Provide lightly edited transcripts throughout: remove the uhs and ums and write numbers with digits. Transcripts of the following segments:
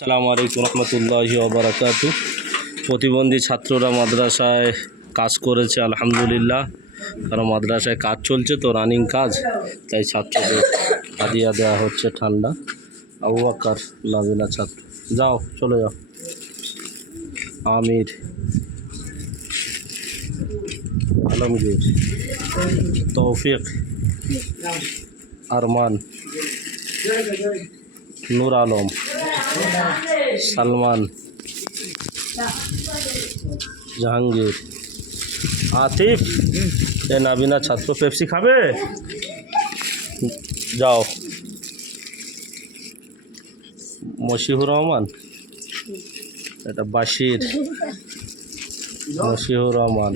আসসালামু আলাইকুম রহমতুল্লাহি ওয়া বারাকাতুহু। প্রতিবন্ধী ছাত্ররা মাদ্রাসায় কাজ করেছে আলহামদুলিল্লাহ। কারণ মাদ্রাসায় কাজ চলছে তো, রানিং কাজ, তাই ছাত্রদের হাদিয়া দেওয়া হচ্ছে ঠান্ডা। আবু বকর নাবিলা ছাত্র, যাও চলে যাও। আমির, আলমগীর, তৌফিক, আরমান, নূর আলম, সালমান, জাহাঙ্গীর, আতিফ। এ নাবিনা ছাত্র। পেপসি খাবে? যাও। মশিউর রহমান, এটা বাশির, মশিউর রহমান,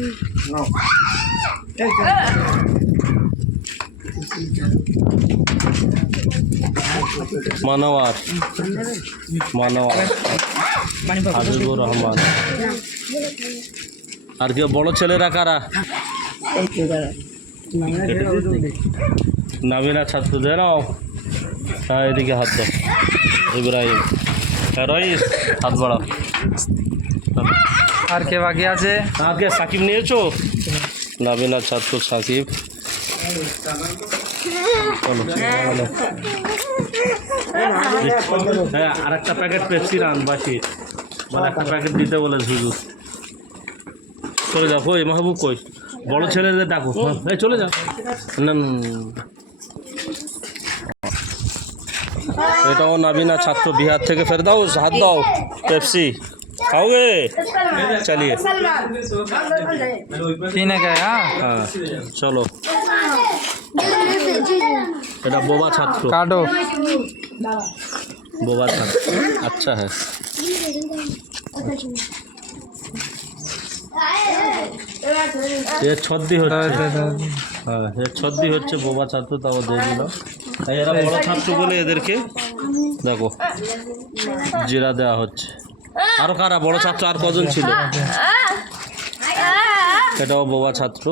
মানওয়ার, হাবিবুর রহমান। আর কেউ বড় ছেলেরা কারা? নাবিনা ছাত্রদের নাও। হ্যাঁ, এদিকে হাত দাও। ইব্রাহিম, হ্যাঁ রইস, হাত বাড়াও। আর কে বাকি আছে? আগে সাকিব নিয়েছো? নাবিনা ছাত্র সাকিব। হ্যাঁ, আর একটা প্যাকেট পেপসি রান বাসি, মানে একটা প্যাকেট দিতে বলে হুজুর। চলে যাও। কই মাহবুব, কই বড় ছেলেদের ডাকো। এই চলে যাও। না, এটাও নাবিনা ছাত্র, বিহার থেকে। ফের দাও, হাত দাও। পেপসি খাওগে? চালিয়ে पीने का है। হ্যাঁ চলো। এটা বোবা ছাত্র, काटो। বোবা ছাত্র। আচ্ছা হ্যাঁ, এর ছদ্দি হচ্ছে। হ্যাঁ, এর ছদ্দি হচ্ছে বোবা ছাত্র, তাও দিয়ে দিল। তাই এরা বড় ছাত্র বলে এদেরকে দেখো জিরা দেওয়া হচ্ছে। আরো কারা বড় ছাত্র? আর কজন ছিল? এটাও বোবা ছাত্র।